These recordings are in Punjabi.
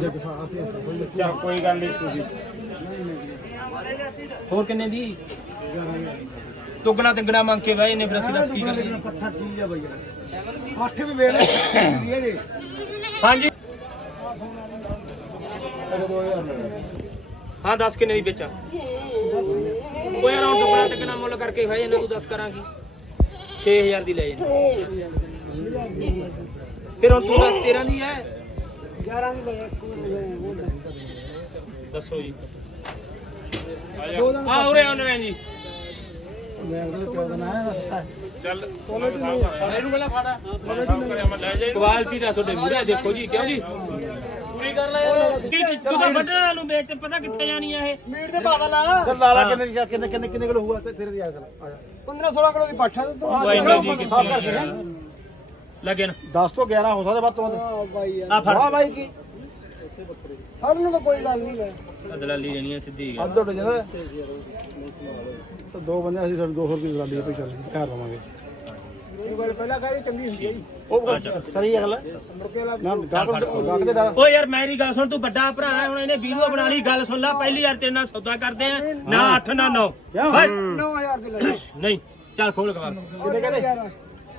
ਚਲ ਕੋਈ ਗੱਲ ਨਹੀਂ ਤੁਸੀਂ। ਹੋਰ ਕਿੰਨੇ ਦੀ? ਤੁਗਣਾ ਤਿੰਗਣਾ ਮੰਗ ਕੇ ਬਾਈ ਇਹਨੇ ਫਿਰ ਅਸੀਂ ਦੱਸ ਕੀ ਕਰੀਏ। ਪੱਠਾ ਚੀਜ਼ ਆ ਬਈ ਅੱਠ ਵੀ ਵੇਲੇ ਜੇ ਹਾਂਜੀ। ਹਾਂ ਦੱਸ ਕਿੰਨੇ ਦੀ ਵੇਚਾਂ? ਉਹ ਯਾਰ ਹੁਣ ਤੁਗਣਾ ਤਿੰਗਣਾ ਮੁੱਲ ਕਰਕੇ ਭਾਈ ਇਹਨਾਂ ਨੂੰ ਦੱਸ ਕਰਾਂਗੀ। 6000 ਦੀ ਲੈ ਜਾਣੀ ਫਿਰ ਹੁਣ ਤੂੰ ਦੱਸ 13 ਦੀ ਹੈ। 11 ਦੀ ਲੈ ਉਹ ਦੱਸ। ਦੱਸੋ ਜੀ। ਆ ਉਰੇ ਆਉਣੇ ਜੀ। ਮੈਂ ਦਿਨ ਆਇਆ ਦੱਸਤਾ ਚੱਲ। ਇਹਨੂੰ ਪਹਿਲਾਂ ਫੜਾ। ਕੁਆਲਿਟੀ ਦਾ ਤੁਹਾਡੇ ਮੂਹਰੇ ਦੇਖੋ ਜੀ ਕਿਉਂ ਜੀ? ਪੂਰੀ ਕਰ ਲੈ ਯਾਰ ਤੂੰ ਤਾਂ ਵੱਢਣ ਨੂੰ ਵੇਚ ਤੇ ਪਤਾ ਕਿੱਥੇ ਜਾਣੀ ਆ ਇਹ। ਮੀਟ ਦੇ ਪਾ ਲਾ ਚੱਲ ਲਾ ਲਾ ਕਿੰਨੇ ਦੀ- ਕਿੰਨੇ ਕਿੰਨੇ ਕਿੰਨੇ ਕਿਲੋ ਹੋਊਗਾ ਤੇ ਤੇਰੇ ਦੀ ਆ ਕਰ 15 16 ਕਿਲੋ ਦੀ ਪੱਠਾ ਤੇ। ਤੂੰ ਬਾਈ ਨੇ ਜੀ ਕਿੱਥੇ ਆ? ਲੱਗੇ ਨਾ। 10 ਤੋਂ 11 ਹੋ ਸਕਦਾ ਵੱਧ ਤੋਂ ਵੱਧ। ਬਾਈ ਯਾਰ। ਆ ਫੜ। ਬਾਈ ਕੀ? ਸਾਡੇ ਨੂੰ ਤਾਂ ਕੋਈ ਗੱਲ ਨਹੀਂ ਹੈ ਆਹ ਦਲਾਲੀ ਦੇਣੀ ਆ ਸਿੱਧੀ ਗੱਲ। ਅੱਧ ਉੱਡ ਜਾਂਦਾ ਤਾਂ ਦੋ ਬੰਦੇ ਅਸੀਂ ਸਾਨੂੰ 200 ਰੁਪਏ ਦਲਾਲੀ ਪਈ ਚੱਲ ਘਰ ਲਵਾਂਗੇ ਇਹ ਗੱਲ ਪਹਿਲਾਂ ਕਹਿੰਦੇ ਚੰਗੀ ਹੁੰਦੀ ਹੈ ਜੀ। ਉਹ ਕਰੀ ਅਗਲਾ ਮੁੜ ਕੇ ਲਾ ਨਾ ਗਾਹਕ ਗਾਹਕ ਦੇ ਡਰ ਓ ਯਾਰ ਮੇਰੀ ਗੱਲ ਸੁਣ ਤੂੰ ਵੱਡਾ ਭਰਾ ਹੈ ਹੁਣ ਇਹਨੇ ਵੀਡੀਓ ਬਣਾ ਲਈ ਗੱਲ ਸੁਣ ਲੈ। ਪਹਿਲੀ ਯਾਰ ਤੇਰੇ ਨਾਲ ਸੌਦਾ ਕਰਦੇ ਆ। ਨਾ 8 ਨਾ 9 9000 ਦੇ ਲੈ ਨਹੀਂ ਚੱਲ ਖੋਲ ਕਵਾ ਕਿੰਨੇ ਕਹਿੰਦੇ?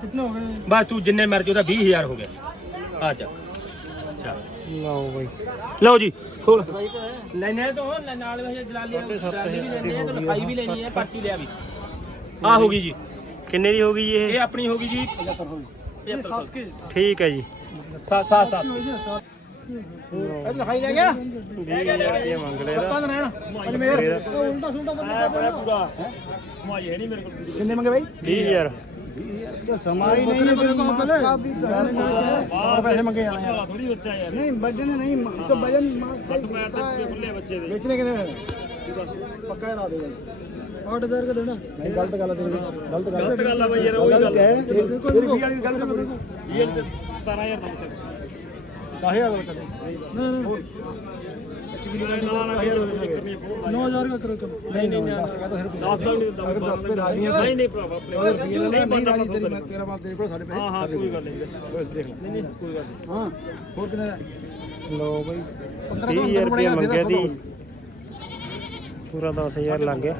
कितने हो गए ਬਸ ਤੂੰ ਜਿੰਨੇ ਮਰਜ਼ੀ ਉਹਦਾ 20000 ਹੋ ਗਿਆ ਆ ਜਾ ਚੱਲ लाओ भाई ਲਓ ਜੀ ਖੋਲ ਲੈਣੇ ਤੋਂ ਲੈ ਨਾਲ ਵੇ ਜਲਾਲੀ ਜਲਾਲੀ ਵੀ ਲੈਣੇ ਆ ਤੇ ਲਿਖਾਈ ਵੀ ਲੈਣੀ ਹੈ ਪਰਚੀ ਲਿਆ ਵੀ ਆ ਹੋ ਗਈ ਜੀ ਕਿੰਨੇ ਦੀ ਹੋ ਗਈ ਜੀ ਇਹ ਇਹ ਆਪਣੀ ਹੋ ਗਈ ਜੀ ये सात के ਠੀਕ ਹੈ ਜੀ 7 7 7 अरे लिखाई ले गया 20000 ਰੁਪਏ ਮੰਗ ਲਿਆ पता नहीं ना अजमेर उल्टा सुल्टा बंदा बड़ा पूरा ਮਾਈ ਹੈ ਨਹੀਂ ਮੇਰੇ ਕੋਲ कितने मंगे भाई 20000 तो समा ही नहीं है पैसे मंगे जाना यार थोड़ी बच्चा यार नहीं वजन नहीं तो वजन बेचने के पक्का ला देगा ਆਟ ਹਜ਼ਾਰ ਦਾ। ਦੇਣਾ। ਨਹੀਂ ਗਲਤ ਗੱਲ ਹੈ ਗਲਤ ਗੱਲ ਗਲਤ ਗੱਲ ਹੈ ਬਈ ਯਾਰ ਉਹੀ ਗੱਲ ਹੈ। ਤੇਰੀ 20 ਵਾਲੀ ਗੱਲ ਕਰ। ਇਹ 17000 ਦਾ ਮਤਲਬ 10000 ਦਾ ਮਤਲਬ ਨਹੀਂ ਨਹੀਂ। 9000 का करो तुम नहीं नहीं अगर 10 पे राजी है नहीं नहीं भरावा अपने और नहीं बनना पसंद है तेरा माल तेरे को साढ़े पैसे हां हां कोई गल नहीं बस देख ले नहीं कोई गल हां ਹੋਰ ਕਿੰਨਾ ਲੋ ਬਈ 15000 ਰੁਪਏ ਮੰਗਿਆ ਦੀ ਪੂਰਾ 10000 ਲੱਗ ਗਿਆ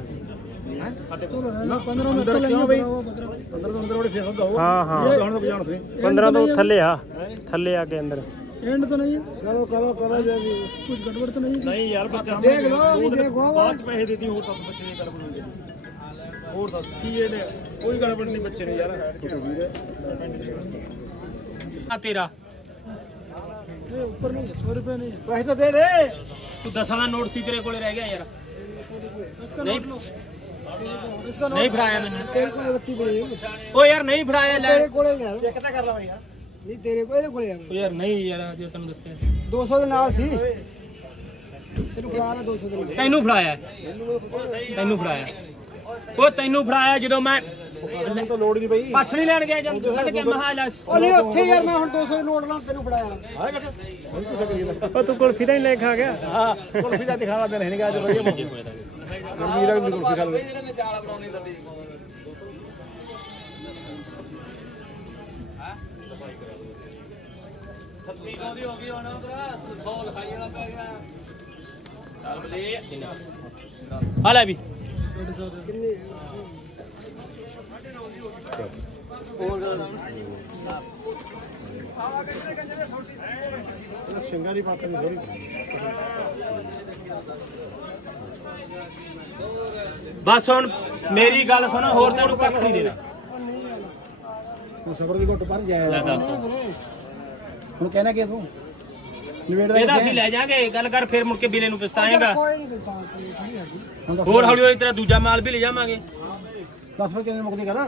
ਹਾਂ ਹਾਂ 15 ਤੋਂ ਥੱਲੇ ਆ ਥੱਲੇ ਆ ਕੇ ਅੰਦਰ एंड तो नहीं है करो करो करो जल्दी कुछ गड़बड़ तो नहीं ਨਹੀਂ ਯਾਰ ਬੱਚਾ देख लो अभी देखो ਬਾਅਦ ਚ ਪੈਸੇ ਦੇਦੀ ਹੋਰ ਦੱਸ ਬੱਚੇ ਨੇ ਗੱਲ ਬਣਾਉਂਦੇ ਹੋਰ ਦੱਸ ਕੀ ਇਹਨੇ ਕੋਈ ਗੱਲ ਨਹੀਂ ਬੱਚੇ ਨੇ ਯਾਰ ਆ ਤੇਰਾ ये ऊपर नहीं सौ रुपये नहीं पैसे तो दे दे ਤੂੰ ਦਸਾਂ ਦਾ ਨੋਟ ਸੀ ਤੇਰੇ ਕੋਲੇ ਰਹਿ ਗਿਆ ਯਾਰ इसका ਨਹੀਂ इसका ਨਹੀਂ ਫੜਾਇਆ ਮੈਨੂੰ तेरे को बत्ती पड़ी ਓ ਯਾਰ ਨਹੀਂ ਫੜਾਇਆ ਲੈ तेरे को यार चेक कर ला यार ਨਹੀਂ ਤੇਰੇ ਕੋਲ ਇਹਦੇ ਕੋਲੇ ਆ ਉਹ ਯਾਰ ਨਹੀਂ ਯਾਰ ਜੇ ਤੈਨੂੰ ਦੱਸਿਆ ਸੀ। 200 ਦੇ ਨਾਲ ਸੀ। ਤੈਨੂੰ ਫੜਾਣਾ 200 ਦੇ ਨਾਲ। ਤੈਨੂੰ ਫੜਾਇਆ। ਤੈਨੂੰ ਫੜਾਇਆ। ਉਹ ਤੈਨੂੰ ਫੜਾਇਆ ਜਦੋਂ ਮੈਂ ਮੈਨੂੰ ਤਾਂ ਲੋੜ ਨਹੀਂ ਪਈ। ਪੱਠ ਨਹੀਂ ਲੈਣ ਗਿਆ ਜਦੋਂ ਕੱਢ ਕੇ ਮਹਾਲਾ ਉਹ ਨਹੀਂ ਉੱਥੇ ਯਾਰ ਮੈਂ ਹੁਣ 200 ਦੇ ਨੋਟ ਨਾਲ ਤੈਨੂੰ ਫੜਾਇਆ। ਹਾਂ ਕਾਕਾ ਹੁਣ ਤੂੰ ਕਰੀ ਲੈ ਉਹ ਤੂੰ ਕੁਲਫੀ ਤਾਂ ਹੀ ਲੈ ਖਾ ਗਿਆ। ਹਾਂ ਕੁਲਫੀ ਦਾ ਦਿਖਾਵਾ ਦੇ ਰਹਿਣਗੇ ਅੱਜ ਵਧੀਆ ਮੌਕੇ ਗਰਮੀ ਲੱਗ ਮੈਨੂੰ ਕੁਲਫੀ ਖਾ ਲਓ ਆ ਲੈ ਵੀ। ਸਿੰਘਾਂ ਦੀ ਬਾਤ ਨਹੀਂ ਥੋੜੀ ਬਸ ਹੁਣ ਮੇਰੀ ਗੱਲ ਸੁਣ ਹੋਰ ਤੈਨੂੰ ਕੱਖ ਨਹੀਂ ਦੇਣਾ। ਸਬਰ ਦੀ ਘੁੱਟ ਪਰ ਲੈ ਜਾਇਆ ਦੱਸ। ਹੁਣ ਕਹਿਣਾ ਕੀ ਤੂੰ ਨਿਬੇੜ ਦਾ ਇਹਦਾ ਅਸੀਂ ਲੈ ਜਾਾਂਗੇ ਗੱਲ ਕਰ ਫਿਰ ਮੁੜ ਕੇ ਬਿਲੇ ਨੂੰ ਪਛਤਾਏਗਾ ਕੋਈ ਨਹੀਂ ਪਛਤਾਉਂਦਾ ਹੋਰ ਹੌਲੀ ਹੌਲੀ ਤੇਰਾ ਦੂਜਾ ਮਾਲ ਵੀ ਲੈ ਜਾਵਾਂਗੇ 10 ਵਜੇ ਕਿੰਨੇ ਮੁਕਦੀ ਕਰਾਂ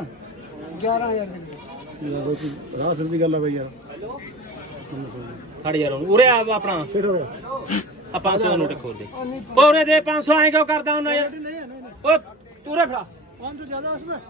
11000 ਦੇ ਯਾਰ ਕੋਈ ਰਾਹ ਸਿਰ ਦੀ ਗੱਲ ਆ ਬਈ ਯਾਰ ਖੜ ਯਾਰ ਹੁਣ ਉਰੇ ਆ ਆਪਣਾ ਫੇਰ ਹੋ ਗਿਆ ਆ 500 ਦਾ ਨੋਟ ਖੋਲ ਦੇ ਪੌਰੇ ਦੇ 500 ਐਂ ਕਿਉਂ ਕਰਦਾ ਹੁੰਦਾ ਯਾਰ ਓ ਤੂੰ ਰੱਖ ਲਾ पाँच सौ ज्यादा उसमें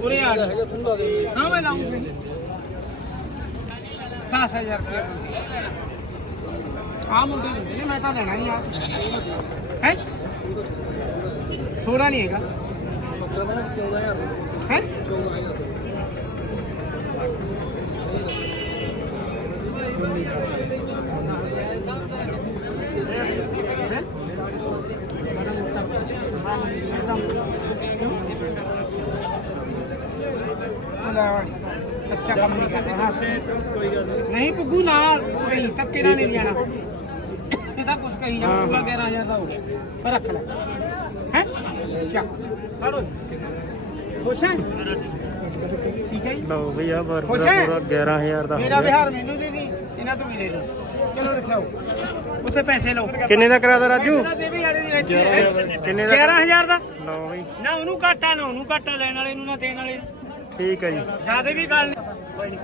ਉਰੇ ਆ ਹਾਂ ਮੈਂ ਲਾਉਂਗਾ 10000 ਰੁਪਏ ਆ ਮੁੰਡੇ ਦਿੰਦੇ ਨੇ ਮੈਂ ਤਾਂ ਲੈਣਾ ਨਹੀਂ ਆ ਹੈ ਥੋੜਾ ਨਹੀਂ ਹੈਗਾ ਹੈ ਅੱਛਾ ਕੰਮ ਨਹੀਂ ਕਰਨਾ। ਨਹੀਂ। ਪੁੱਗੂ ਨਾਲ ਨਹੀਂ ਧੱਕੇ ਨਾਲ ਨਹੀਂ ਜਾਣਾ ਇਹਦਾ ਕੁਝ ਕਹੀ ਜਾ ਪੂਰਾ 11000 ਦਾ ਹੋ ਗਿਆ। ਪਰ ਰੱਖ ਲੈ। ਹੈ? ਚੱਕ। ਫੜੋ ਖੁਸ਼ ਹੈ? ਠੀਕ ਹੈ ਲਓ ਬਈ ਆ ਹੈ? ਪੂਰਾ 11000 ਦਾ ਹੋ ਮੇਰਾ। ਵਿਹਾਰ ਮੈਨੂੰ ਦੇ ਦੀ ਇਹਨਾਂ ਤੋਂ ਵੀ ਲੈ ਲਓ। ਚਲੋ ਲਿਖਾਓ ਉੱਥੇ ਪੈਸੇ ਲਓ। ਕਿੰਨੇ ਦਾ ਕਰਾਦਾ ਰਾਜੂ? ਇਹਨਾਂ ਦੇ ਵੀ ਆੜੇ ਦੀ ਵਿੱਚ ਕਿੰਨੇ ਦਾ। 11000 ਦਾ। ਲਓ ਬਈ ਨਾ ਉਹਨੂੰ ਘਾਟਾ ਨਾ ਉਹਨੂੰ ਘਾਟਾ ਲੈਣ ਵਾਲੇ ਨੂੰ ਨਾ ਦੇਣ ਵਾਲੇ ਨੂੰ। ਠੀਕ ਹੈ ਜੀ। ਜਿਆਦੇ ਵੀ ਗੱਲ ਨਹੀਂ। ਕੋਈ ਨਹੀਂ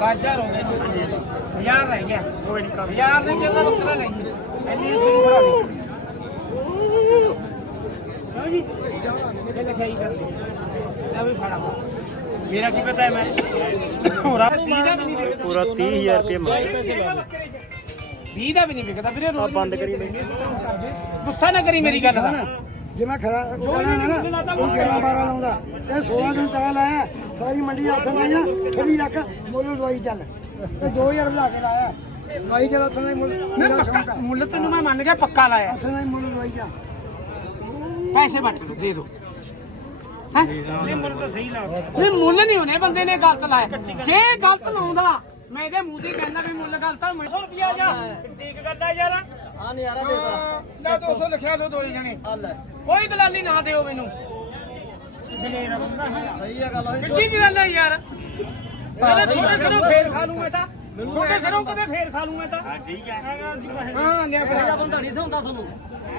ਗਾਜਰ ਹੋ ਗਏ। ਹਜ਼ਾਰ ਰਹਿ ਗਿਆ। ਕੋਈ ਨਹੀਂ ਹਜ਼ਾਰ ਦੇ ਕਿੰਨਾ ਬੱਕਰਾ ਲਈ ਇੰਨੀ ਸੁਣ ਫੜਾ ਦੇ ਹਾਂ ਜੀ? ਇਹ ਲਿਖਾਈ ਕਰ ਦੇ ਲੈ ਵੀ ਫੜਾ ਮੇਰਾ ਕੀ ਪਤਾ ਹੈ ਮੈਂ ਹੋਰਾ 20 ਦਾ ਵੀ ਨਹੀਂ ਵਿਕਦਾ। ਪੂਰਾ 30000 ਰੁਪਏ ਮੰਗਿਆ 20 ਦਾ ਵੀ ਨਹੀਂ ਵਿਕਦਾ ਵੀਰੇ ਆ ਰੋਜ਼ ਬੰਦ ਕਰੀ ਬਈ ਗੁੱਸਾ ਨਾ ਕਰੀ ਮੇਰੀ ਗੱਲ ਦਾ। ਜੇ ਮੈਂ ਖਰਾ ਕਹਿਣਾ ਹੈ ਨਾ ਉਹ 11 12 ਲਾਉਂਦਾ। ਤੇ 16 ਦਿਨ ਤਾਂ ਲਾਇਆ ਸਾਰੀ ਮੰਡੀ ਹੱਥ ਲਾਈਆਂ ਠੜੀ ਰੱਖ ਮੁੱਲ ਦਵਾਈ ਚੱਲ। ਤੇ 2000 ਵਧਾ ਕੇ ਲਾਇਆ। ਦਵਾਈ ਹੀ ਮੁੱਲ ਮੇਰਾ ਸ਼ੌਂਕ ਤੈਨੂੰ ਮੈਂ ਮੰਨ ਗਿਆ ਪੱਕਾ ਲਾਇਆ। ਮੁੱਲ ਦਵਾਈ ਜਾ ਪੈਸੇ ਵੱਟ ਦੇ ਦੋ। ਹੈ? ਨਹੀਂ ਮੁੱਲ ਤਾਂ ਸਹੀ ਲਾ ਨਹੀਂ ਮੁੱਲ ਨਹੀਂ ਹੋਣੇ ਬੰਦੇ ਨੇ ਗਲਤ ਲਾਇਆ। ਜੇ ਗਲਤ ਲਾਉਂਦਾ ਮੈਂ ਇਹਦੇ ਮੂੰਹ ਤੇ ਕਹਿੰਦਾ ਵੀ ਮੁੱਲ ਗਲਤ ਆ 100 ਰੁਪਿਆ ਜਾ। ਕਿੱਡੀ ਕੁ ਗੱਲ ਆ ਯਾਰ। ਆ ਨਜ਼ਾਰਾ ਲੈ। 200 ਲਿਖਿਆ ਦੋ ਦੋ ਜਣੇ। ਕੋਈ ਦਲਾਲੀ ਨਾ ਦਿਓ ਮੈਨੂੰ। ਸਹੀ ਹੈ ਗੱਲ ਕਿੱਡੀ ਕੀ ਗੱਲ ਹੈ ਯਾਰ ਕਦੇ ਥੋੜੇ ਸਿਰੋਂ ਫੇਰ ਖਾ ਲੂੰ ਮੈਂ ਤਾਂ। ਥੋੜੇ ਸਿਰੋਂ ਕਦੇ ਫੇਰ ਖਾ ਲੂੰ ਮੈਂ ਤਾਂ। ਹਾਂ ਠੀਕ ਹੈ। ਹਾਂ ਲਿਆ ਫਿਰ ਬੰਦਾ ਨਹੀਂ ਹੁੰਦਾ ਤੁਹਾਨੂੰ।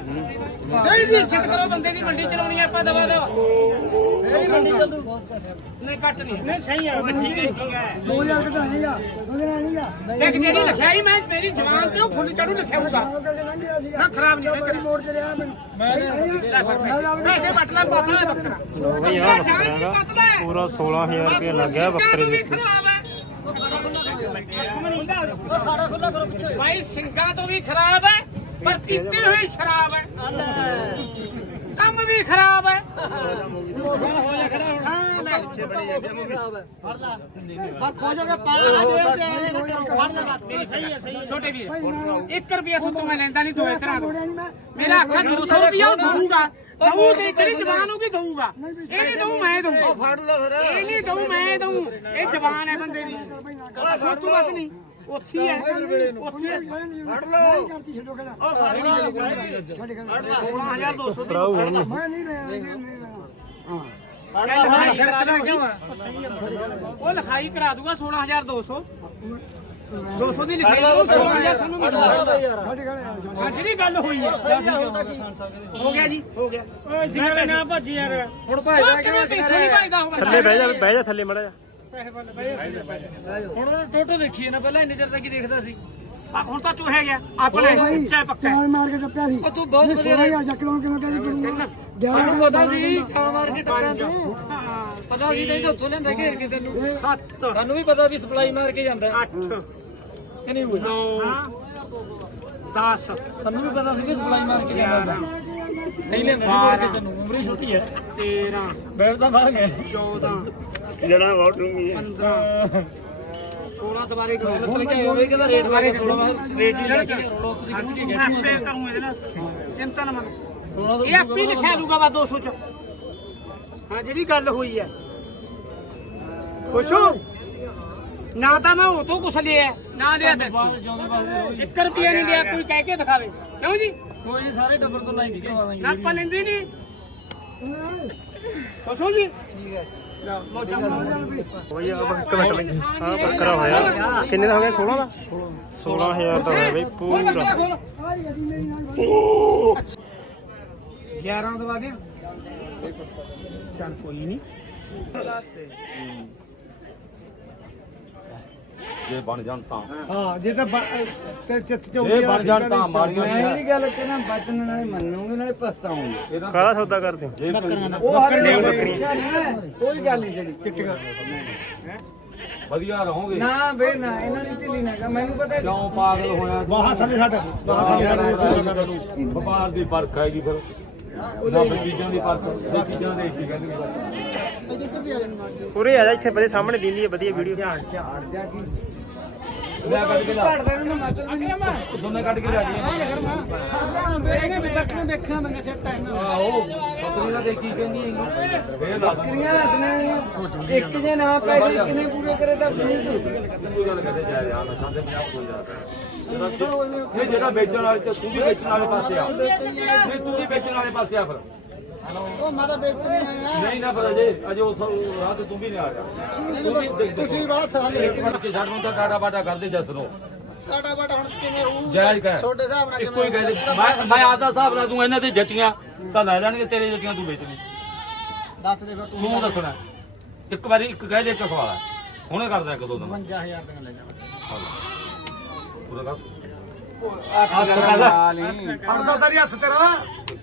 ਨਹੀਂ ਦੀ ਇੱਜ਼ਤ ਕਰੋ ਬੰਦੇ ਦੀ ਮੰਡੀ ਚਲਾਉਣੀ ਆ ਆਪਾਂ ਦਵਾ ਦਵਾ। ਇਹ ਮੰਡੀ ਚੱਲੂ। ਨਹੀਂ ਕੱਟ ਨਹੀਂ ਨਹੀਂ ਸਹੀ ਆ ਠੀਕ ਹੈ ਠੀਕ ਹੈ। 2000 ਘਟਾਏਗਾ ਉਹਦੇ ਨਾਲ ਨਹੀਂ ਆ। ਦੇਖ ਜਿਹੜੀ ਲਿਖਾਈ ਮੈਂ ਮੇਰੀ ਜ਼ਬਾਨ ਤੇ ਉਹ ਫੁੱਲ ਚੜੂ ਗਿਆ ਸੀਗਾ ਨਾ ਖਰਾਬ ਨਹੀਂ ਹੋਇਆ ਮੋੜ ਚ ਰਿਹਾ ਮੈਨੂੰ ਮੈਂ ਤਾਂ ਪੈਸੇ ਵੱਟ ਲੈ ਪਤਾ ਹੈ ਬੱਕਰਾ। ਪੂਰਾ 16000 ਰੁਪਏ ਲੱਗ ਗਿਆ ਬੱਕਰੇ ਦੇ ਉੱਤੇ ਖਾੜਾ ਖੁੱਲਾ ਕਰੋ ਪਿੱਛੇ ਭਾਈ ਸਿੰਘਾਂ ਤੋਂ ਵੀ ਖਰਾਬ ਹੈ ਪਰ ਪੀਤੀ ਹੋਈ ਸ਼ਰਾਬ ਹੈ। ਕੰਮ ਵੀ ਖਰਾਬ ਹੈ। ਹਾਂ ਲੈ ਬਾ ਖੋ ਜਾਗਾ ਪਾਲਾ ਦੇ ਤੇ ਫੜ ਲੈ ਬਸ। ਮੇਰੀ ਸਹੀ ਹੈ ਸਹੀ ਹੈ। ਛੋਟੇ ਵੀਰ 1 ਰੁਪਿਆ ਤੋਂ ਮੈਂ ਲੈਂਦਾ ਨਹੀਂ ਦੋਏ ਤਰ੍ਹਾਂ ਮੇਰਾ ਅੱਖਾਂ 200 ਰੁਪਿਆ ਉਹ ਦਊਗਾ। ਦਊ ਹੋਗੀ ਦਊਗਾ। ਇਹ ਨਹੀਂ ਦਊ ਮੈਂ ਦਊ। ਫੜ ਲੈ ਫਿਰ। ਇਹ ਨਹੀਂ ਦਊ ਮੈਂ ਦਊ। ਇਹ ਜ਼ਬਾਨ ਹੈ ਬੰਦੇ ਦੀ। ਸੋਤੂ ਮਤ ਨਹੀਂ ਉੱਥੀ ਹੈ ਉੱਥੀ ਫੜ ਲਓ। ਕਰਤੀ ਛੱਡੋ ਕਹਿੰਦਾ। ਉਹ ਛੱਡ ਕਹਿੰਦਾ। 16200 ਦੀ ਮੈਂ ਨਹੀਂ ਲੈਣਾ ਹਾਂ। ਉਹ ਲਿਖਾਈ ਕਰਾ ਦੂਗਾ 16200 200 ਦੀ ਲਿਖਾਈ ਉਹ 16000 ਤੁਹਾਨੂੰ ਮਿਲੂਗਾ ਜਿਹੜੀ ਗੱਲ ਹੋਈ ਹੈ। ਹੋ ਗਿਆ ਜੀ ਹੋ ਗਿਆ। ਓਏ ਜਿਵੇਂ ਨਾ ਭੱਜੀ ਯਾਰ। ਹੁਣ ਭੱਜਦਾ ਕਿਵੇਂ ਪਿੱਛੇ ਨਹੀਂ ਭੱਜਦਾ ਉਹ ਬੰਦਾ ਥੱਲੇ ਬਹਿ ਜਾ ਬਹਿ ਜਾ ਥੱਲੇ ਮੜਾ ਜਾ ਹੁਣ ਟੋਟੋ ਦੇਖੀਏ ਨਾ ਪਹਿਲਾਂ ਇੰਨੇ ਚਿਰ ਤੱਕ ਕੀ ਦੇਖਦਾ ਸੀ। ਆ, ਹੁਣ ਤਾਂ ਚੂਹੇ ਗਿਆ ਆਪਣੇ ਉੱਚਾ ਪੱਕਾ ਚਾਰ ਮਾਰ ਕੇ ਟੱਪਿਆ ਸੀ। ਤੂੰ ਬਹੁਤ ਵਧੀਆ ਯਾਰ ਜੱਕਲੋਂ ਕਿਵੇਂ ਕਹਿੰਦੀ ਤੂੰ ਸਾਨੂੰ ਪਤਾ ਸੀ ਛਾਲ ਮਾਰ ਕੇ ਟੱਪਾਂ ਤੂੰ। ਪਤਾ ਸੀ ਨਹੀਂ ਉੱਥੋਂ ਲੈਂਦਾ ਘੇਰ ਕੇ ਤੈਨੂੰ। 7 ਸਾਨੂੰ ਵੀ ਪਤਾ ਵੀ ਸਪਲਾਈ ਮਾਰ ਕੇ ਜਾਂਦਾ। 8 ਕਿ ਨਹੀਂ ਹੋਈ 9 10 ਸਾਨੂੰ ਵੀ ਪਤਾ ਸੀ ਵੀ ਸਪਲਾਈ ਮਾਰ ਕੇ ਜਾਂਦਾ। ਨਹੀਂ ਲੈਂਦਾ ਸੀ ਘੇਰ ਕੇ ਤੈਨੂੰ। ਉਮਰੀ ਛੋਟੀ ਹੈ। 13 ਬੈਠਦਾ ਬਾਹਰ ਗਿਆ 14 ਜਣਾ ਵਾਟੂਗੀ 15 16 ਦੁਬਾਰੇ ਕਰੋ ਤੇਰੇ ਕਿ ਹੋਵੇ ਕਹਿੰਦਾ ਰੇਟ ਬਾਰੇ 16 ਰੇਟ ਹੀ ਲੈ ਕੇ ਖਰਚ ਕੇ ਮੈਂ ਆਪੇ ਕਰੂੰ ਇਹਦੇ ਨਾਲ। ਚਿੰਤਾ ਨਾ ਮੰਨ। ਇਹ ਆਪੇ ਲਿਖਿਆ ਲੂਗਾ ਵਾ 200 ਚ। ਹਾਂ ਜਿਹੜੀ ਗੱਲ ਹੋਈ ਹੈ। ਖੁਸ਼ ਹੋ? ਨਾ ਤਾਂ ਮੈਂ ਉਹ ਤੋਂ ਕੁਛ ਲਿਆ। ਨਾ ਲਿਆ ਤੇ 1 ਰੁਪਿਆ ਨਹੀਂ ਲਿਆ ਕੋਈ ਕਹਿ ਕੇ ਦਿਖਾਵੇ। ਕਿਉਂ ਜੀ? ਕੋਈ ਨਹੀਂ ਸਾਰੇ ਟੱਬਰ ਤੋਂ ਲਾਈ ਕਰਵਾ ਨਾ ਆਪਾਂ ਲੈਂਦੇ ਨਹੀਂ। ਖੁਸ਼ ਹੋ ਜੀ? ਠੀਕ ਹੈ ਬਈ ਆ ਇੱਕ ਮਿੰਟ ਬਈ। ਆ ਬੱਕਰਾ ਹੋਇਆ। ਕਿੰਨੇ ਦਾ ਹੋ ਗਿਆ? 16 ਦਾ? 16000 ਦਾ ਹੋਇਆ ਬਈ ਪੂਰਾ। 11 ਦਵਾ ਦੇ ਚੱਲ ਕੋਈ ਨਹੀਂ ਜੇ ਬਣ ਜਾਣ ਤਾਂ। ਹਾਂ ਜੇ ਤਾਂ ਬ- ਤੇ ਚਿੱਤ ਚ ਇਹ ਬਣ ਜਾਣ ਤਾਂ ਮਾੜੀਆਂ ਮੈਂ ਜਿਹੜੀ ਗੱਲ ਕਹਿਣਾ ਬਚਨ ਨਾਲੇ ਮੰਨੂਗੇ ਨਾਲੇ ਪਛਤਾਉਂਗੇ ਕਾਹਦਾ ਸੌਦਾ ਕਰਦੇ ਹੋ? ਜੇ ਉਹ ਹਰੇ ਬੱਕਰੀਆਂ ਕੋਈ ਗੱਲ ਨਹੀਂ ਜਿਹੜੀ ਚਿੱਟੀਆਂ ਵਧੀਆ ਰਹੋਗੇ। ਨਾ ਬੇ ਨਾ ਇਹਨਾਂ ਦੀ ਢਿੱਲੀ ਨਾ ਕਰ ਮੈਨੂੰ ਪਤਾ ਹੈ। ਕਿਉਂ ਪਾਗਲ ਹੋਇਆ ਬਾਹਾਂ ਥੱਲੇ ਛੱਡ ਬਾਹਾਂ ਥੱਲੇ ਛੱਡ ਵਪਾਰ ਦੀ ਪਰਖ ਹੈਗੀ ਫਿਰ। ਨਾ ਚੀਜ਼ਾਂ ਦੀ ਪਰਖ ਦੋ ਚੀਜ਼ਾਂ ਦੇ ਕੀ ਕਹਿੰਦੇ ਪੂਰੇ ਆ ਜਾ ਇੱਥੇ ਬਦੇ ਸਾਹਮਣੇ ਦਿੰਦੀ ਹੈ ਵਧੀਆ ਵੀਡੀਓ ਲੈ ਕੱਢ ਕੇ ਲਾ। ਘੜਦਾ ਇਹਨਾਂ ਮਤਲਬ ਵੀ ਨਹੀਂ ਦੋਨੇ ਕੱਢ ਕੇ ਲਿਆ ਜੀ। ਇਹਨੇ ਵਿਚਕ ਨੇ ਦੇਖਿਆ ਮੈਂ ਸੈੱਟ ਹੈ ਨਾ। ਆਹੋ ਬੱਕਰੀ ਦਾ ਦੇਖੀ ਕਹਿੰਦੀ ਹੈਗੀ ਫੇਰ ਲਾ ਦਾਂ ਬੱਕਰੀਆਂ ਦੱਸਣਾ ਇੱਕ ਜੇ ਨਾ ਪੈਸੇ ਇੱਕ ਨੇ ਪੂਰੇ ਕਰੇ ਤਾਂ ਨਹੀਂ ਕੋਈ ਗੱਲ ਕਹਦੇ ਜਾ ਰਿਹਾ? ਨਾ ਸਾਦੇ 50 ਹੋ ਜਾਂਦਾ ਇਹ ਜਿਹੜਾ ਵੇਚਣ ਵਾਲੇ ਤੇ ਤੂੰ ਵੀ ਵੇਚਣ ਵਾਲੇ ਪਾਸੇ ਆ। ਤੂੰ ਵੀ ਵੇਚਣ ਵਾਲੇ ਪਾਸੇ ਆ ਫਿਰ। ਉਹ ਮਾਦਾ ਬੇਇੱਜ਼ਤੀ ਨਹੀਂ ਹੈ ਨਹੀਂ ਨਾ ਪਤਾ ਜੇ ਅਜੇ ਉਸ ਰਾਹ ਤੇ ਵੀ ਨਹੀਂ ਆ ਰਿਹਾ। ਤੁਸੀਂ ਬੜਾ ਥਾਲੇ ਬੱਚੇ ਛੱਡ ਨੂੰ ਤਾਂ ਟਾਟਾ ਬਾਟਾ ਕਰਦੇ ਜਸ ਨੂੰ। ਸਾਡਾ ਬਾਟਾ ਹੁਣ ਕਿਵੇਂ ਹੋਊ ਜਾਇਜ਼ ਕਹਿ। ਛੋਟੇ ਹਿਸਾਬ ਨਾਲ ਇੱਕੋ ਹੀ ਕਹਦੇ ਮੈਂ ਮੈਂ ਆਦਾ ਹਿਸਾਬ ਨਾਲ ਤੂੰ ਇਹਨਾਂ ਦੇ ਜੱਟੀਆਂ ਤਾਂ ਲੈ ਜਾਣਗੇ ਤੇਰੇ ਜੱਟੀਆਂ ਤੂੰ ਵੇਚਣੀ ਦੱਸ ਦੇ ਫਿਰ ਤੂੰ ਤੂੰ ਦੱਸਣਾ। ਇੱਕ ਵਾਰੀ ਇੱਕ ਕਹਿ ਦੇ ਇੱਕ ਸਵਾਲ ਹੈ। ਹੁਣੇ ਕਰਦਾ ਇੱਕ ਦੋ ਦਿਨ। 50000 ਤੱਕ ਲੈ ਜਾ ਪੂਰਾ ਕਰ। ਫੜਦਾ ਤੇਰੀ ਹੱਥ ਤੇਰਾ।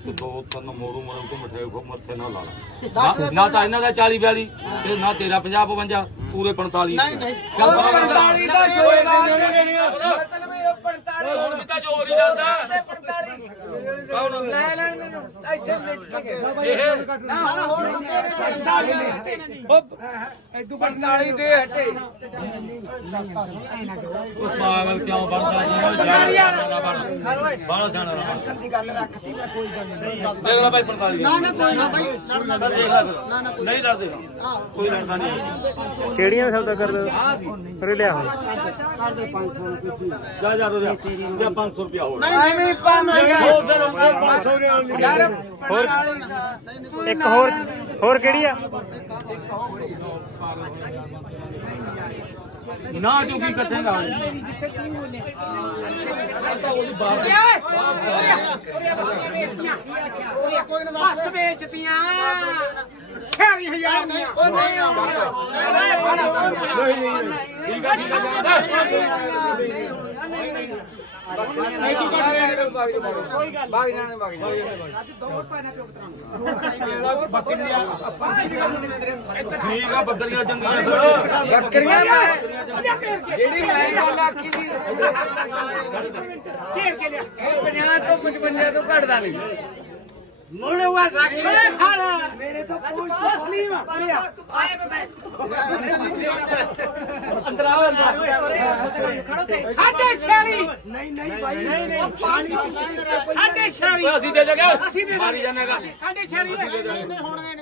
ਇੱਕ ਦੋ ਤਿੰਨ ਮੋੜੂ ਮੋੜੂ ਤੋਂ ਮਠੇ ਕੋ ਮੱਥੇ ਨਾ ਲਾ ਲਾ। ਨਾ- ਨਾ ਤਾਂ ਇਹਨਾਂ ਦਾ 40 42 ਤੇ ਨਾ ਤੇਰਾ 50 55 ਪੂਰੇ 45 ਨਹੀਂ ਨਹੀਂ। ਦਾ ਛੋਏ ਮਤਲਬ ਇਹ 45 ਹੁਣ ਵੀ ਤਾਂ ਜੋਰ ਹੀ ਚੱਲਦਾ ਲੈ ਲੈਣ ਦੇ ਇੱਥੇ ਲਿਟ ਕੇ ਗਏ। ਇਹ ਨਾ ਹੋਰ 45 ਦੇ ਹਟੇ। ਉਹ ਪਾਗਲ ਕਿਉਂ ਬਣਦਾ? ਜੀ ਯਾਰ ਬਾਲਾ ਜਾਣਾ ਨਾ ਦੀ ਗੱਲ ਰੱਖਤੀ ਮੈਂ ਕੋਈ ਗੱਲ ਨਹੀਂ। ਦੇਖ ਲੈ ਭਾਈ 45 ਨਾ ਨਾ ਕੋਈ ਨਾ ਭਾਈ ਲੜਨਾ ਦੇਖ ਲੈ। ਫਿਰ ਨਹੀਂ ਲੜਦੇ ਕੋਈ ਲੜਦਾ ਨਹੀਂ ਕਿਹੜੀਆਂ ਸੌਦਾ ਕਰਦੇ ਫਿਰ ਲਿਆ ਹੋਇਆ। ਜਾ ਜਾ। ਰੋ ਜਾ 500 ਰੁਪਿਆ ਹੋਰ ਐਵੇਂ ਪਾਵਾਂਗੇ ਹੋ ਫਿਰ 500 ਯਾਰ ਹੋਰ ਇੱਕ ਹੋਰ ਹੋਰ ਕਿਹੜੀ ਆ ਨਾ ਜੋ ਕੀ ਕੱਟੇਗਾ ਬਸ ਵੇਚਤੀਆਂ 46000 ਦੀਆਂ ਉਹ ਨਹੀਂ ਠੀਕ ਤੂੰ ਕੱਟ ਲੈ ਕੋਈ ਗੱਲ ਬਾਗ ਜਾਣੇ ਬਾਗ ਠੀਕ ਆ ਬੱਕਰੀਆਂ ਚੰਗੀਆਂ ਬੱਕਰੀਆਂ ਮੈਂ ਜਿਹੜੀ ਮੈਂ ਗੱਲ ਆਖੀ ਸੀ ਘੇਰ ਕੇ ਲਿਆ 50 ਤੋਂ 55 ਤੋਂ ਘਟਦਾ ਨਹੀਂ ਮੁੜ ਹੁਆ ਸਾਕੀ ਮੇਰੇ ਤੋਂ ਕੋਈ ਸਾਢੇ 46 ਨਹੀਂ ਨਹੀਂ ਭਾਈ। ਪਾਣੀ ਸਾਢੇ 46 ਅਸੀਂ ਦੇ ਜਗਾ ਅਸੀਂ ਦੇ ਮਾਰੀ ਜਾਣੇਗਾ ਸਾਢੇ 46 ਨਹੀਂ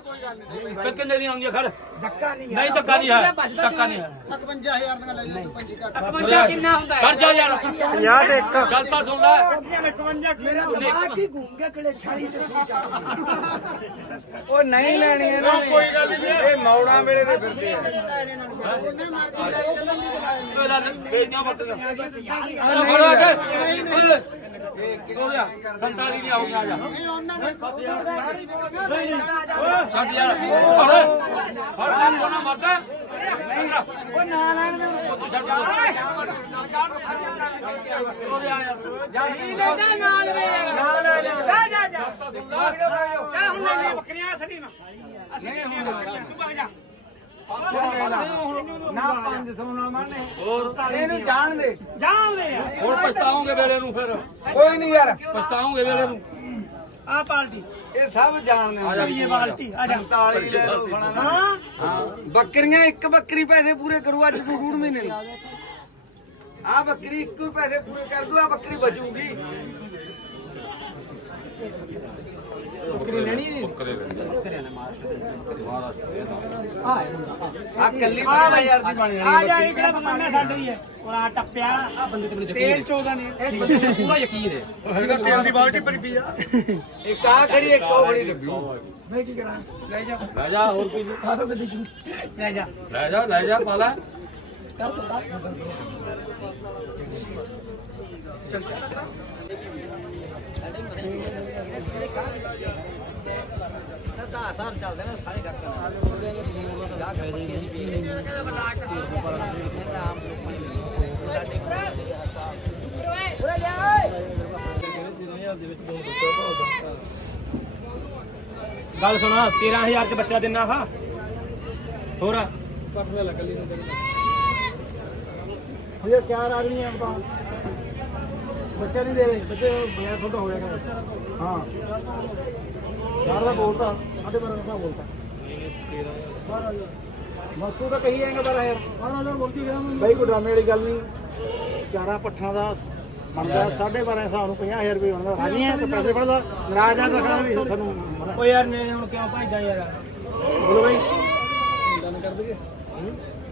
ਕੋਈ ਗੱਲ ਨਹੀਂ। ਫਿਰ ਕਿੰਨੇ ਦੀ ਆਉਂਗੀ ਖੜ। ਧੱਕਾ ਨਹੀਂ ਨਹੀਂ ਧੱਕਾ ਨਹੀਂ ਹੈ। ਧੱਕਾ ਨਹੀਂ ਹੈ। 51000 ਦੀਆਂ ਲੈ ਜਾ ਤੂੰ ਪੰਜੀ ਘੱਟ। 55 ਕਿੰਨਾ ਹੁੰਦਾ ਖੜ ਜਾ ਯਾਰ 50 ਤੇ ਇੱਕ। ਗੱਲ ਤਾਂ ਸੁਣ ਲੈ। 51 ਮੇਰਾ ਦਿਮਾਗ ਹੀ ਘੁੰਮ ਗਿਆ ਕਿਲੇ ਛਾਲੀ ਤੇ ਸੂਟ ਆ ਉਹ ਨਹੀਂ ਲੈਣੀ ਹੈ ਨਾ। ਕੋਈ ਗੱਲ ਨਹੀਂ। ਇਹ ਮੌੜਾਂ ਵੇਲੇ ਦੇ ਫਿਰਦੇ ਆ। ਵੇਲਾ ਵੇਚੀਆਂ ਬੱਕਰੀਆਂ ਅਰੇ ਫੜਾ ਕੇ। ਇਹ ਹੋ ਗਿਆ 47 ਦੀ ਆਉਂਗਾ ਆ ਜਾ ਛੱਡ ਯਾਰ ਫੜ ਫੜ ਕੰਮ ਕੋਨਾ ਮਰਦਾ ਉਹ ਨਾ ਲੈਣ ਦੇ ਛੱਡ ਹੋ ਗਿਆ ਯਾਰ ਜਾ ਨਾਲ ਵੇ ਨਾਲ ਜਾ ਜਾ ਜਾ ਜਾ ਹੁਣ ਲੈ ਬੱਕਰੀਆਂ ਸੜੀ ਨਾ ਅਸੀਂ ਨਹੀਂ ਹੁਣ ਤੂੰ ਆ ਜਾ ਨਾ 500 ਨਾ ਮਾਨੇ ਹੋਰ ਇਹਨੂੰ ਜਾਣ ਦੇ। ਜਾਣ ਦੇ ਯਾਰ ਹੁਣ ਪਛਤਾਓਗੇ ਵੇਲੇ ਨੂੰ ਫਿਰ। ਕੋਈ ਨਹੀਂ ਯਾਰ। ਪਛਤਾਓਗੇ ਵੇਲੇ ਨੂੰ। ਆ ਪਾਲਟੀ। ਇਹ ਸਭ ਜਾਣਦੇ ਆ ਇਹ ਬਾਲਟੀ ਆ ਜਾ। 47 ਲੈ ਲਓ ਫਲਾਣਾ। ਹਾਂ। ਬੱਕਰੀਆਂ ਇੱਕ ਬੱਕਰੀ ਪੈਸੇ ਪੂਰੇ ਕਰੂ ਅੱਜ ਤੂੰ ਡੂਢ ਮਹੀਨੇ ਨੂੰ ਆ ਬੱਕਰੀ ਇੱਕੋ ਪੈਸੇ ਪੂਰੇ ਕਰ ਦੂ ਆ ਬੱਕਰੀ ਬਚੂਗੀ। ਬੱਕਰੀ ਲੈਣੀ ਆ ਕੱਲੀ 12000 ਦੀ ਬਣ ਆ ਜਾ ਇਹ ਕਿਹੜਾ ਬਮਾਨਾ ਸਾਡੇ ਹੀ ਹੈ ਉਹ ਆ ਟੱਪਿਆ। ਆ ਬੰਦੇ ਤੇ ਤੇਲ 14 ਨੇ। ਇਸ ਬੰਦੇ ਤੇ ਪੂਰਾ ਯਕੀਨ ਹੈ। ਤੇਲ ਦੀ ਬਾਲਟੀ ਭਰੀ ਪਈ ਆ। ਇੱਕ ਆ ਖੜੀ ਇੱਕ ਉਹ ਖੜੀ। ਡੱਬੀ ਮੈਂ ਕੀ ਕਰਾਂ? ਲੈ ਜਾ। ਲੈ ਜਾ ਹੋਰ ਕੋਈ ਆ ਤਾਂ ਗੱਡੀ ਚ। ਲੈ ਜਾ। ਲੈ ਜਾ ਲੈ ਜਾ ਪਾ ਲੈ ਕਰ ਸਕਦਾ ਗੱਲ ਸੁਣਾ 13000 ਚ ਬੱਚਾ ਦਿਨਾ ਹਾ ਹੋਰ? ਇਹ ਚਾਰ ਆਦਮੀ ਆ ਬਤਾ ਬੱਚਾ ਨਹੀਂ ਦੇ ਰਹੇ ਬੱਚੇ ਬਿਆਨ ਤੁਹਾਡਾ ਹੋ ਜਾਏਗਾ ਹਾਂ। ਚਾਰ ਦਾ ਬੋਲਤਾ ਆਦੇ ਬਾਰਾਂ ਦਾ ਬੋਲਤਾ? ਮਸੂ ਤਾਂ ਕਹੀ ਜਾਏਗਾ ਬਾਰਾਂ ਹਜ਼ਾਰ ਬਾਰਾਂ ਹਜ਼ਾਰ ਬੋਲਤੀ ਗਿਆ ਬਈ ਕੋਈ ਡਰਾਮੇ ਵਾਲੀ ਗੱਲ ਨਹੀਂ। ਚਾਰਾਂ ਪੱਠਾਂ ਦਾ ਬਣਦਾ ਸਾਢੇ ਬਾਰਾਂ ਹਿਸਾਬ ਨੂੰ 50000 ਰੁਪਏ ਬਣਦਾ। ਹਾਂਜੀ ਐ ਤਾਂ ਪੈਸੇ ਬਣਦਾ। ਨਾਰਾਜ਼ ਆ ਤਾਂ ਵੀ ਤੁਹਾਨੂੰ ਓ ਯਾਰ ਮੈਂ ਹੁਣ ਕਿਉਂ ਭਜਦਾ ਯਾਰ? ਬੋਲੋ ਬਾਈ। ਡਨ ਕਰ ਦਈਏ?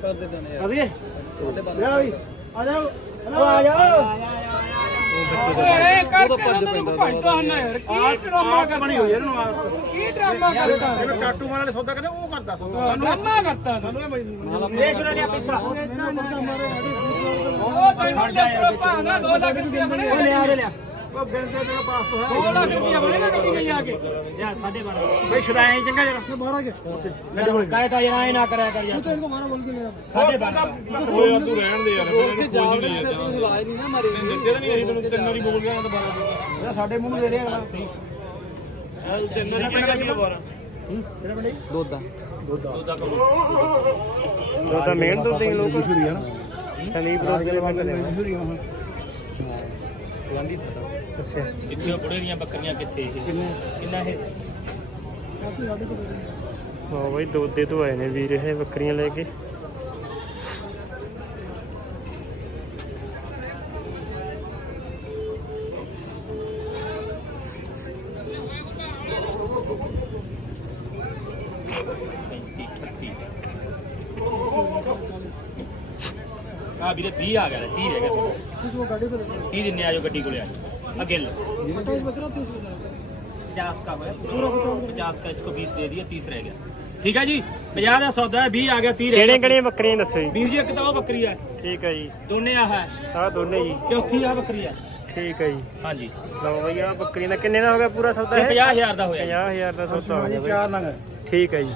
ਕਰ ਦੇ ਦਨ ਯਾਰ। ਕਰ ਦਈਏ? ਲੈ ਬਈ। ਆ ਜਾਓ। ਆ ਜਾਓ ਓਏ ਕਰਕੇ ਤੈਨੂੰ ਭਜਦਾ ਹਨਾ ਯਾਰ ਕੀ ਡਰਾਮਾ ਆਪ ਬਣੀ ਹੋਈ ਹੈ ਇਹਨੂੰ ਕੀ ਡਰਾਮਾ ਕਰਦਾ ਜਿਵੇਂ ਕਾਟੂ ਵਾਲੇ ਸੌਦਾ ਕਰਦੇ ਉਹ ਕਰਦਾ ਸੌਦਾ ਡਰਾਮਾ ਕਰਦਾ ਤੂੰ ਦੇਸ਼ ਰੇ ਲਿਆ ਪੈਸਾ ਉਹ ਤੈਨੂੰ ਦੇ ਭਾਣਾ 2 ਲੱਖ ਰੁਪਏ ਬਣੇਗਾ ਲਿਆ ਦੇ ਲਿਆ। ਉਹ ਬੈਂਦੇ ਦੇ ਪਾਸ ਤੋਂ 2 ਲੱਖ ਰੁਪਏ ਬਣੇਗਾ ਗੱਡੀ ਗਈ ਆ ਕੇ ਯਾਰ 12.5 ਬਈ ਛਡਾਏ ਚੰਗਾ ਜਰਾ ਬਾਹਰ ਆ ਕੇ ਕਾਇ ਤਾਂ ਯਾਰ ਐ ਨਾ ਕਰਿਆ ਕਰ ਯਾਰ ਤੂੰ ਇਹਨੂੰ ਬਾਹਰ ਬੋਲ ਕੇ ਲੈ ਸਾਢੇ 12 ਓਏ ਯਾਰ ਤੂੰ ਰਹਿਣ ਦੇ। ਯਾਰ ਕੇ ਜਾਵੜ ਤੂੰ ਲਾਜ ਨਹੀਂ ਨਾ ਮਾਰੀ ਦਿੱਤੇ ਨਹੀਂ ਅਸੀਂ ਤੈਨੂੰ ਤਿੰਨ ਵਾਰੀ ਬੋਲ ਗਿਆ ਤਾਂ ਬਾਰਾਂ ਇਹ ਸਾਡੇ ਮੂੰਹ ਦੇ ਰਿਹਾ ਅਗਲਾ ਤਿੰਨ ਵਾਰੀ ਕਿਹਾ ਕਿ ਬਾਰਾਂ ਕਿਹੜਾ ਬਣੀ ਉਹ ਤਾਂ ਮਿਹਨਤ ਦੁੱਧ ਦੇ ਲੋਕ ਸੰਦੀਪ ਦੁੱਧ ਦੇ ਬੰਦ ਨੇ ਅੱਛਾ ਕਿੱਥੇ ਬੁੜੇ ਦੀਆਂ ਬੱਕਰੀਆਂ ਕਿੱਥੇ ਇਹ? ਕਿੰਨਾ? ਇਹ? ਹਾਂ ਬਾਈ ਦੋਦੇ ਤੋਂ ਆਏ ਨੇ ਵੀਰ ਇਹ ਬੱਕਰੀਆਂ ਲੈ ਕੇ। ਆ ਵੀਰੇ 20 ਆ ਗਿਆ 30 ਰਹਿ ਗਿਆ। ਤੁਹਾਡਾ 30 ਦਿਨੇ ਆਜੋ ਗੱਡੀ ਕੋਲੇ ਆਜੋ ਅੱਗੇ ਲੈ 50 का है पूरा 50 का इसको 20 दे दिया 30 रह गया ठीक है जी 50 ਦਾ ਸੌਦਾ ਹੈ 20 ਆ ਗਿਆ 30 ਰਹਿ ਕਿਹੜੀਆਂ ਗਿਆ ਕਿਹੜੀਆਂ ਬੱਕਰੀਆਂ ਦੱਸੋ ਜੀ ਵੀਰ ਜੀ ਇੱਕ ਤਾਂ ਉਹ ਬੱਕਰੀ ਹੈ ਠੀਕ ਹੈ ਜੀ ਦੋਨੇ ਆ ਹੈ ਆਹ ਦੋਨੇ ਜੀ ਚੌਥੀ ਆ ਬੱਕਰੀ ਹੈ ਠੀਕ ਹੈ ਜੀ ਹਾਂਜੀ ਲਓ ਬਈ ਆਹ ਬੱਕਰੀਆਂ ਦਾ ਕਿੰਨੇ ਦਾ ਹੋ ਗਿਆ ਪੂਰਾ ਸੌਦਾ ਇਹ ਇਹ 50000 ਦਾ ਹੋਇਆ 50000 ਦਾ ਸੌਦਾ ਹੋ ਗਿਆ ਚਾਰ ਬਈ ਨੰਗ ਠੀਕ ਹੈ ਜੀ